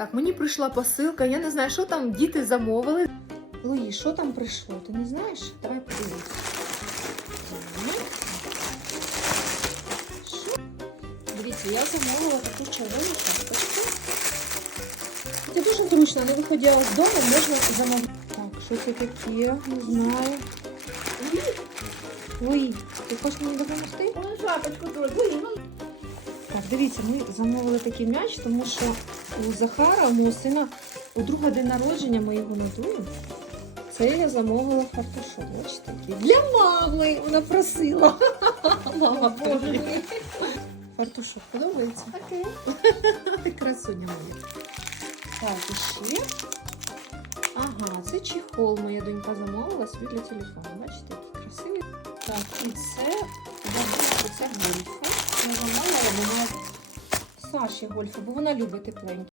Так, мені прийшла посилка. Я не знаю, що там діти замовили. Луї, що там прийшло? Ти не знаєш? Давай подивимось. Дивіться, я замовила таку червону шапочку. Це дуже зручно, не виходя з дому, можна замовити. Так, що це таке? Не знаю. Луї, ти хочеш мені допомогти? Шапочку тут. Дивіться, ми замовили такий м'яч, тому що у Захара, у мого сина, у друга день народження ми його надуємо. Це я замовила фартушок. Бачите, такий. Для мами вона просила. Мама, Боже мій. Фартушок подобається? Окей. Ти красуня моя. Так, і ще. Ага, це чехол моя донька замовила собі для телефону. Бачите, який красивий. Так, і це бабусі, це гольфи. Я Саші гольфу, бо вона любить тепленькі.